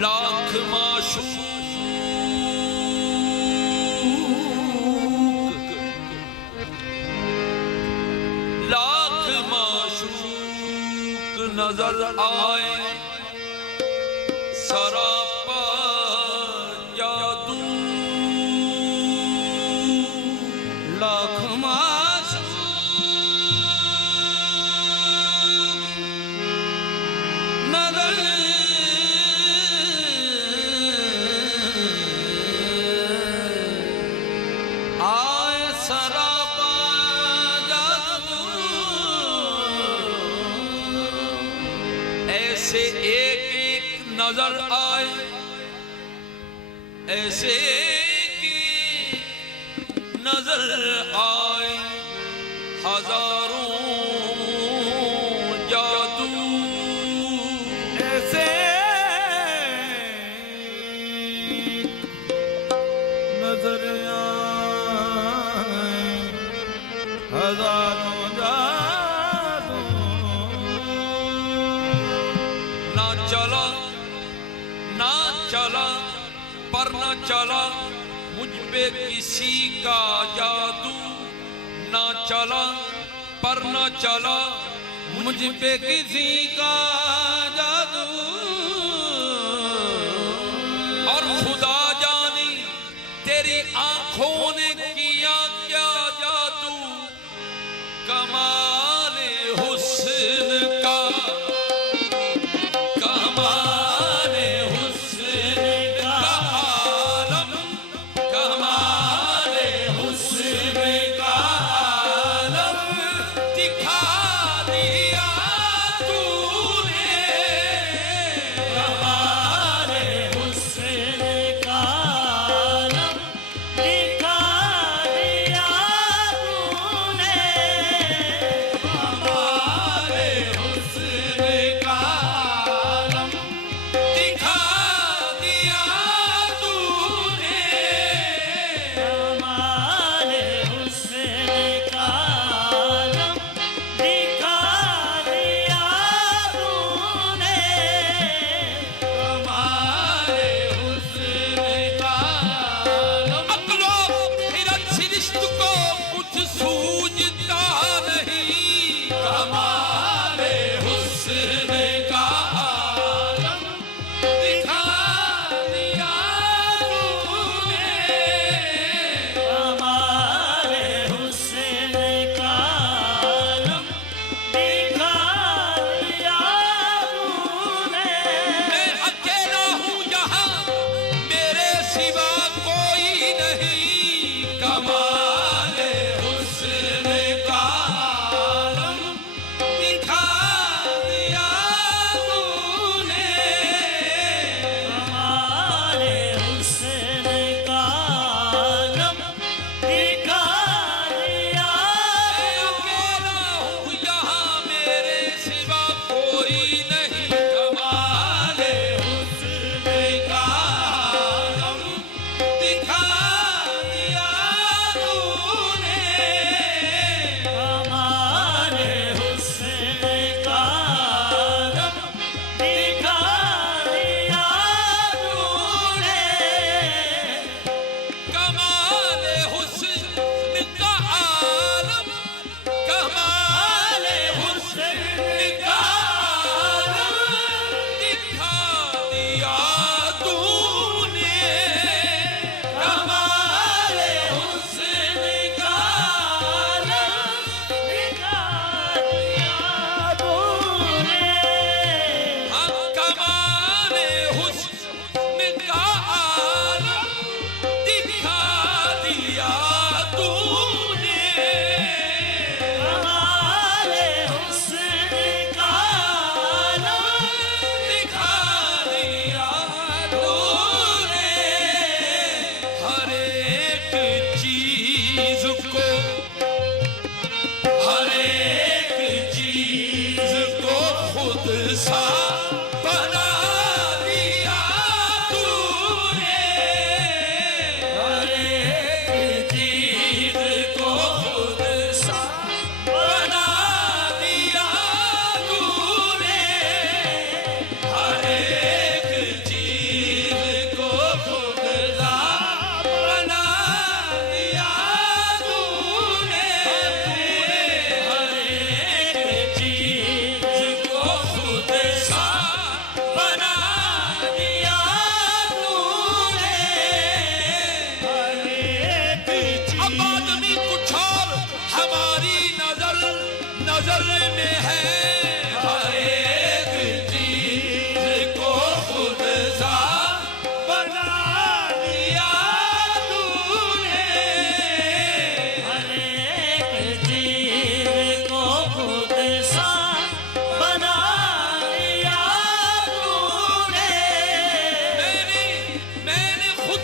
लाख माशूक लाख माशूक नजर आए सरापा जादू लाख माशूक नजर आए सरापा जादू। ऐसे एक एक नजर आए ऐसे की नजर आए हजारों जादू ऐसे नजर आए हजारों जादू। ना चला पर न चला मुझ पे किसी का जादू ना चला पर न चला मुझ पे किसी का जादू। और खुदा जाने तेरी आंखों ने किया क्या जादू कमाले हुस्न का कमाले हुस्न का आलम कमाले हुस्न का आलम दिखा दिया तूने कमाले हुस्न का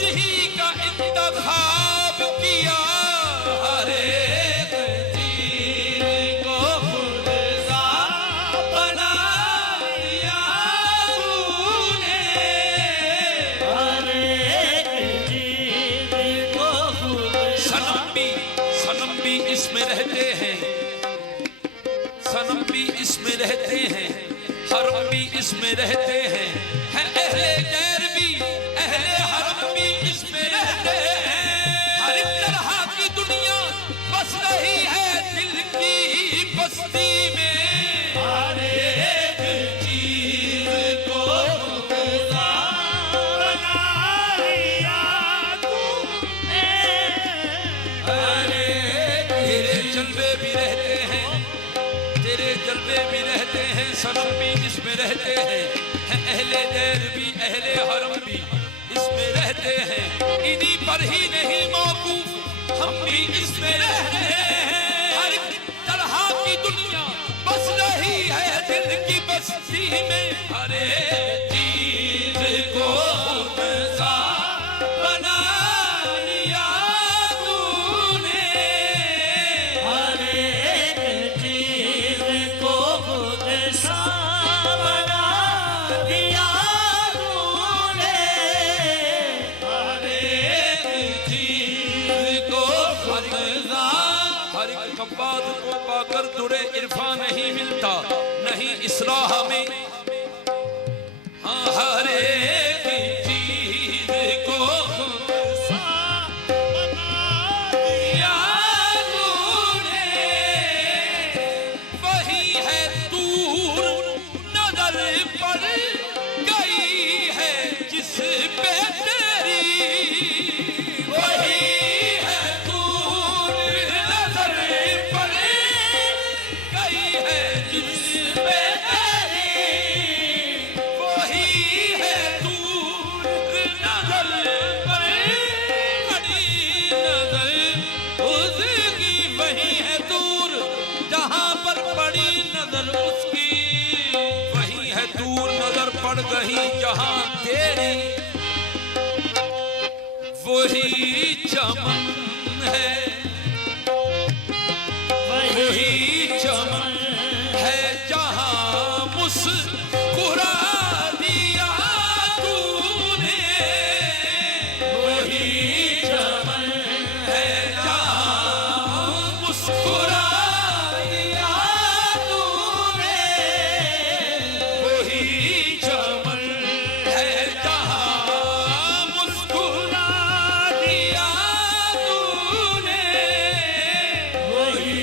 ही का इंतखाब किया, हर एक चीज को खुद सा बना लिया तूने, हर एक चीज को खुद सनम भी इसमें रहते हैं, सनम भी इसमें रहते हैं, हरम भी इसमें रहते हैं, अहले गैर भी अहले हरम भी इसमें रहते हैं। हर एक तरह की दुनिया बस रही है दिल की बस्ती में, हर एक चीज को खुद सा बना लिया तूने, हर एक तेरे जलवे भी रहते हैं, तेरे जलवे भी रहते हैं, सनम भी इसमें रहते हैं, अहले गैर भी अहले हरम भी इसमें रहते हैं। इन्हीं पर ही नहीं मौकूफ हम भी इसमें रहते हैं। हर तरह की दुनिया बस रही है दिल की बस्ती में, हर एक चीज को खुद सा बना लिया तूने, हर एक चीज को खुद सा बना दिया तूने, हर एक चीज को हर एक बात को पाकर दुरे इरफान नहीं मिलता, नहीं इस राह में। हाँ, हर एक चीज को खुद सा बना दिया तूने, वही है दूर नजर पड़ गई है जिस पे तेरी, वही है दूर नजर पड़ गई है जिस पे तेरी, वही है दूर नजर पड़ गई नजर उसकी, वही है दूर जहां पर पड़ी नजर उसकी, वही है दूर नजर पड़ गई जहां तेरी, वही चमन है, वही चमन है जहां मुस्कुरा दिया तूने, वही चमन है जहां मुस्कुरा दिया तूने, वही चमन है जहां मुस्कुरा दिया तूने, वही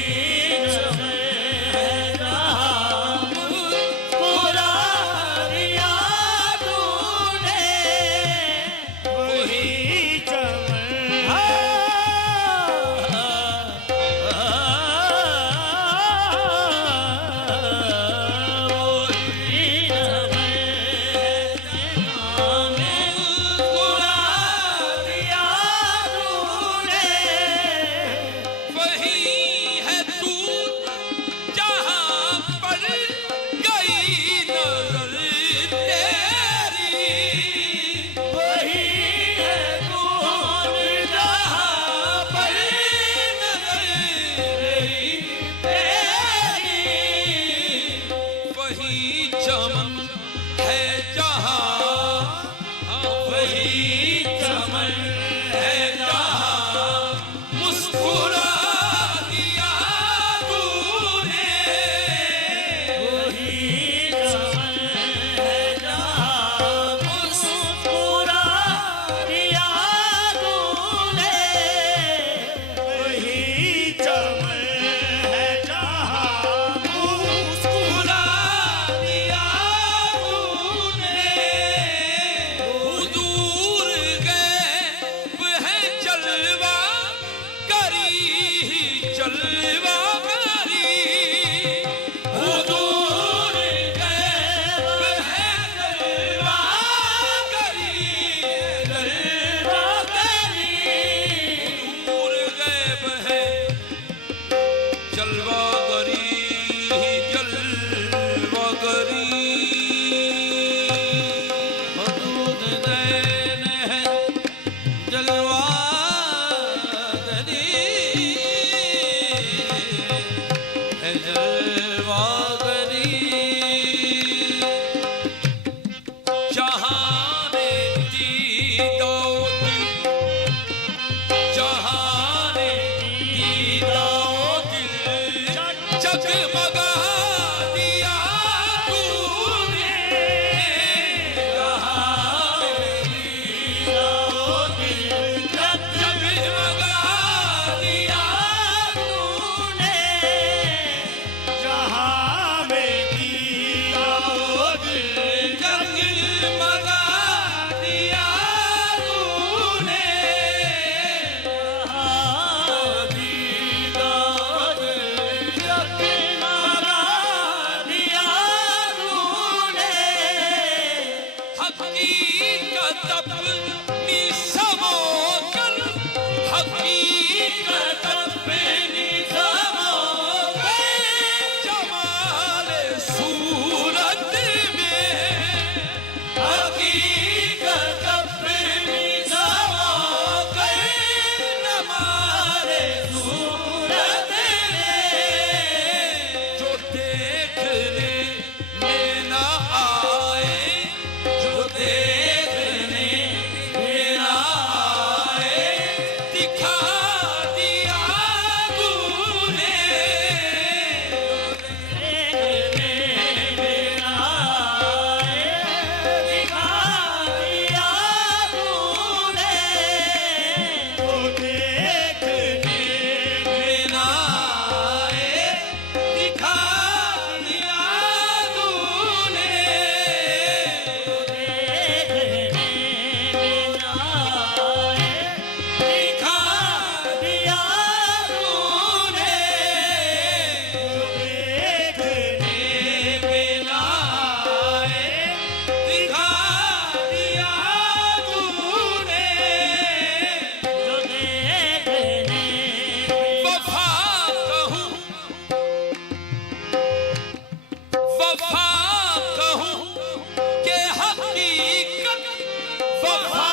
वफा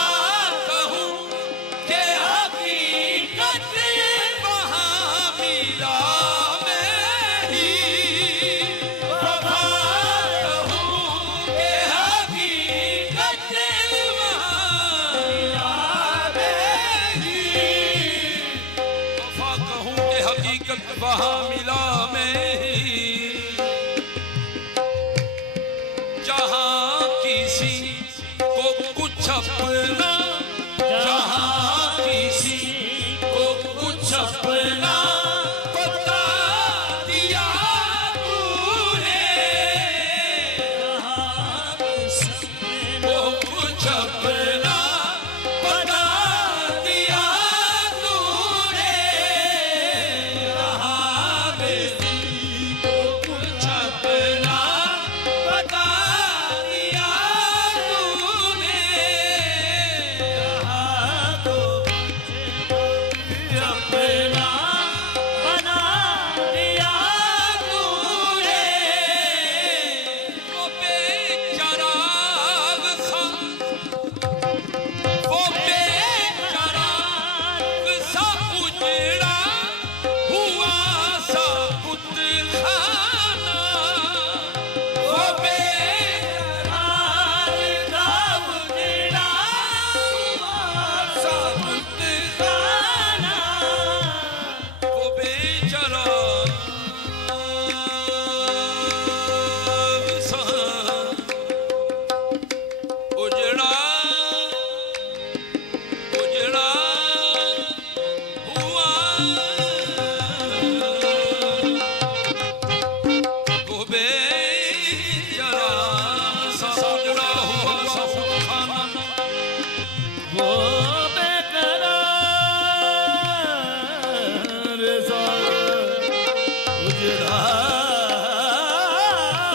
कहूँ के हकीकत वहाँ मिला मैं ही वफा कहूँ के हकीकत वहाँ वफा कहूँ के हकीकत वहाँ मिला मैं ही जहाँ किसी को कुछ अपना जहाँ किसी को कुछ अपना बता दिया तूने वो कुछ अपना बता दिया तूने यहाँ किसी को कुछ अपना बता दिया तूने अपना बना दिया तूने वो बेचराग सा वो बेचराग सा उजड़ा हुआ सा बुतखाना वो बेचराग सा उजड़ा हुआ सा बुतखाना वो बेचराग सा उजड़ा उजड़ा हुआ वो बेचराग सा उजड़ा हुआ सा बुतखाना वो बेकरार सा उजड़ा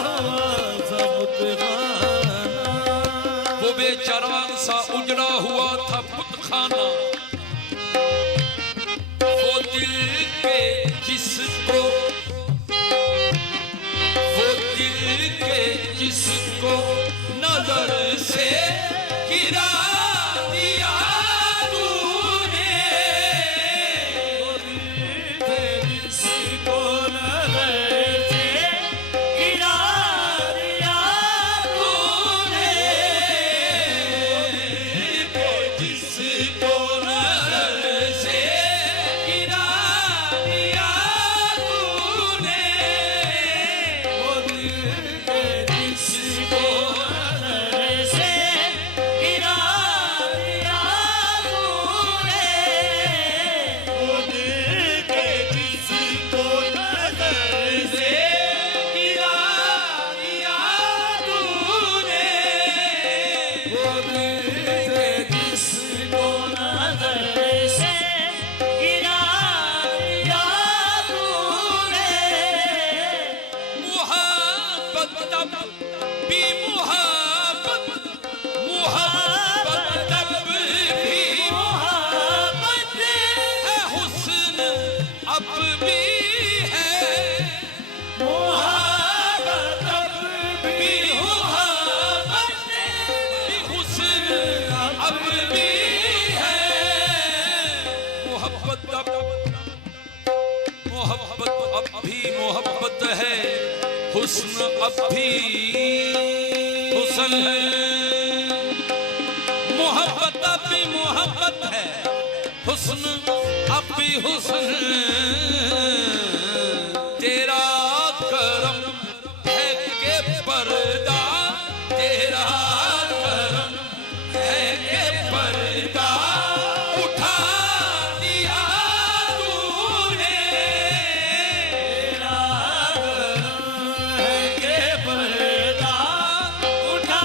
हुआ सा बुतखाना वो बेचराग सा उजड़ा हुआ था बुतखाना वो दिल के जिसको वो दिल के जिसको नजर से गिरा दिया तूने जिसको नजर से गिरा दिया तूने जिसको नजर से गिरा दिया तूने वो दिल के जिसको नजर से गिरा दिया तूने वो दिल के जिसको नजर से गिरा दिया तूने वो दिल के जिसको नजर से गिरा दिया तूने मुहब्बत तब भी मुहब्बत मुहब्बत तब भी मोहब्बत है हुस्न अब भी है मोहब्बत अब भी मुहब्बत भी हुस्न अब भी है मोहब्बत अब मोहब्बत अब भी मोहब्बत है हुस्न अब भी हुस्न है मोहब्बत अब भी मोहब्बत है हुस्न अब भी हुस्न तेरा करम है के पर्दा तेरा करम है के पर्दा उठा दिया तूने के पर्दा उठा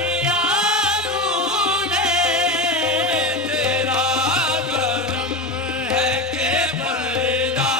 दिया तूने तेरा करम है के पर्दा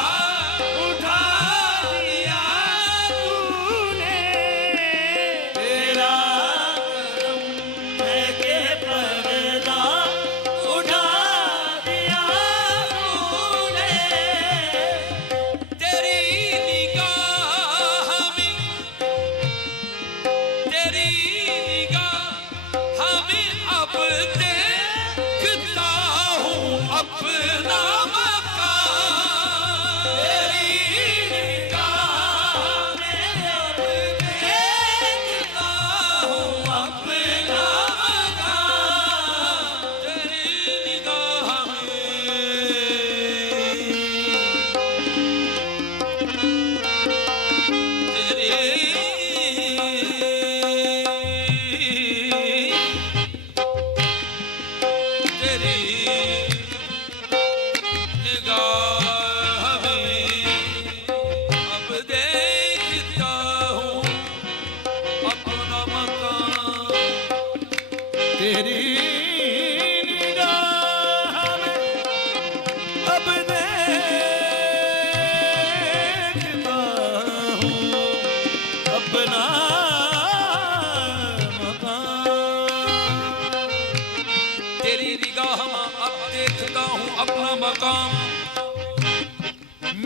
निगाह अब देखता हूँ अपना मकाम,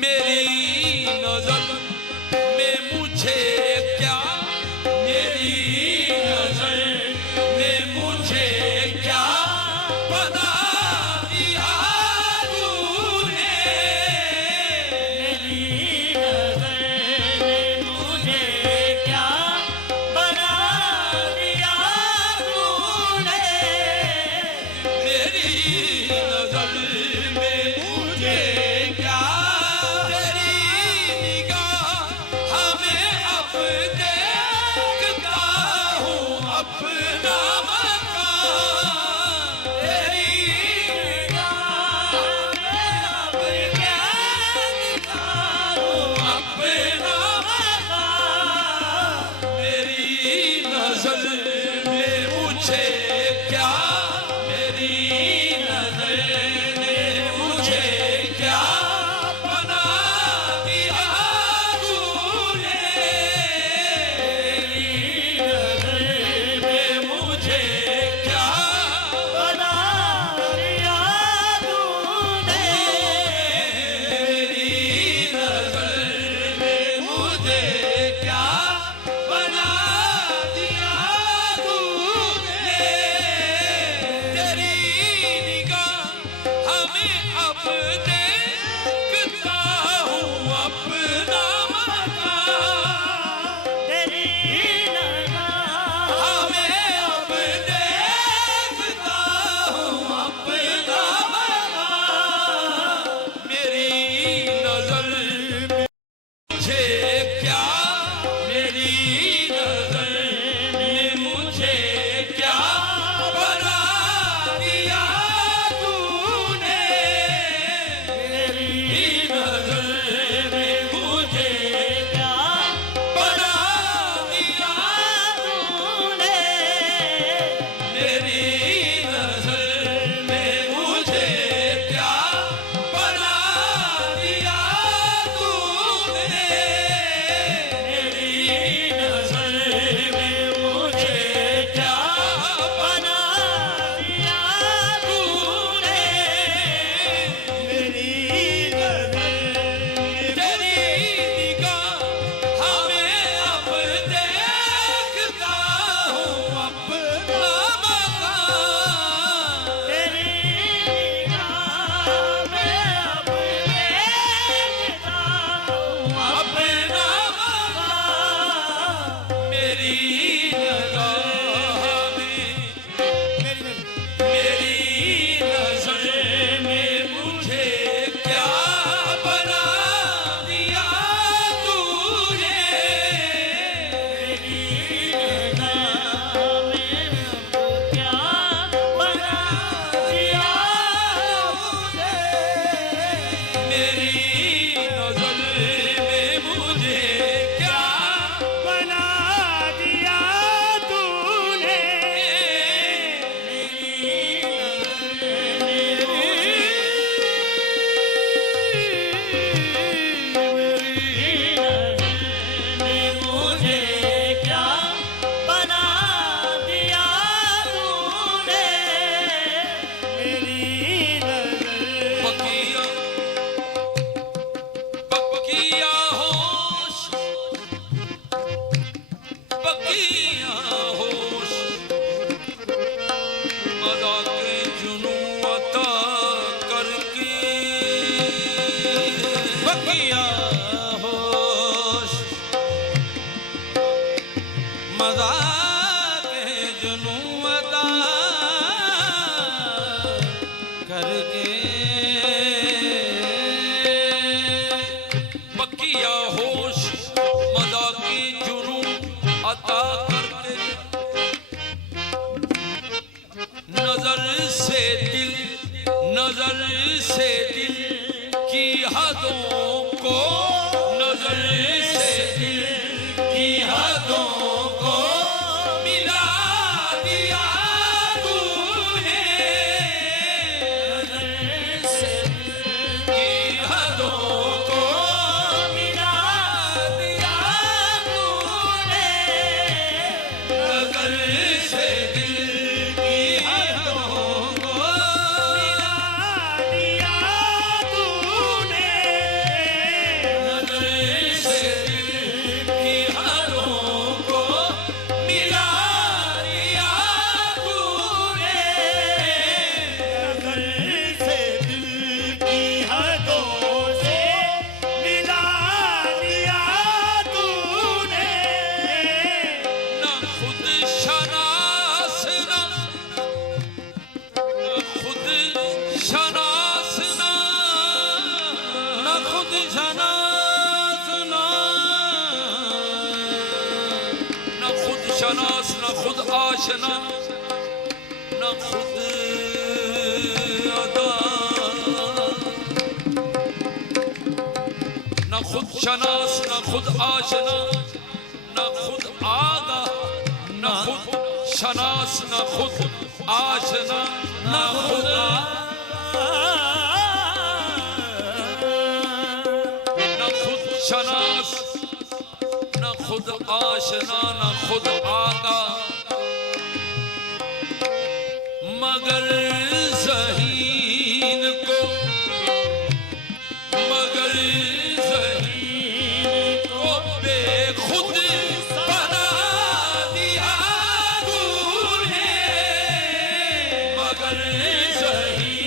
मेरी नजर में मुझे क्या, मेरी नजर में मुझे क्या बना दिया तूने, मेरी नजर में मुझे क्या बना दिया तूने, मेरी नजर में मुझे क्या, तेरी निगाह हमें अब देखता हूँ अपना मकान, तेरी निगाह में अब क्या दिखा दूँ अपना मकान, मेरी नजर में मुझे क्या, मेरी नजर ने मुझे क्या बना दिया तूने, मेरी नजर में मुझे क्या बना दिया तूने, मेरी नजर में मुझे क्या बना दिया तूने, तेरी निगाह हमें अब देखता हूँ अपना मकान, तेरी निगाह हमें अब देखता हूँ अपना मकान, मेरी नजर में मुझे क्या, मेरी नजर में मुझे क्या बना दिया तूने, मेरी नजर में मुझे क्या बना दिया तूने, मेरी नजर में मुझे क्या बना दिया तूने, मेरी नजर में मुझे क्या बना दिया तूने, मेरी नजर तेरी निगाह हमें अब देखता हूँ अपना मकान, तेरी निगाह में अब देखता हूँ अपना मकान, मेरी निगाह में, मेरी नजर में मुझे क्या बना दिया तूने, मेरी नजर में मुझे क्या बना दिया तूने, मुझे क्या बना दिया तूने, मेरी नजर पकिया पकिया होश, पकिया होश, अदा के जुनू अता करके, पकिया होश, मजा के जुनू अता करके पकिया होश मदा की जुनू अता करके, नजर से दिल, नजर से दिल की हदों को, नजर से दिल की हदों को मिला दिया तूने, नजर से दिल की हदों को मिला दिया तूने, नजर से दिल की हदों को खुद आशना न खुद अदा न खुद शनास न खुद आशना न खुद आगा न खुद शनास न खुद आशना न खुद न खुद शनास न खुद आशना न खुद आगा मगर ज़हीन को मगर ज़हीन को बेखुद बना दिया तूने मगर ज़हीन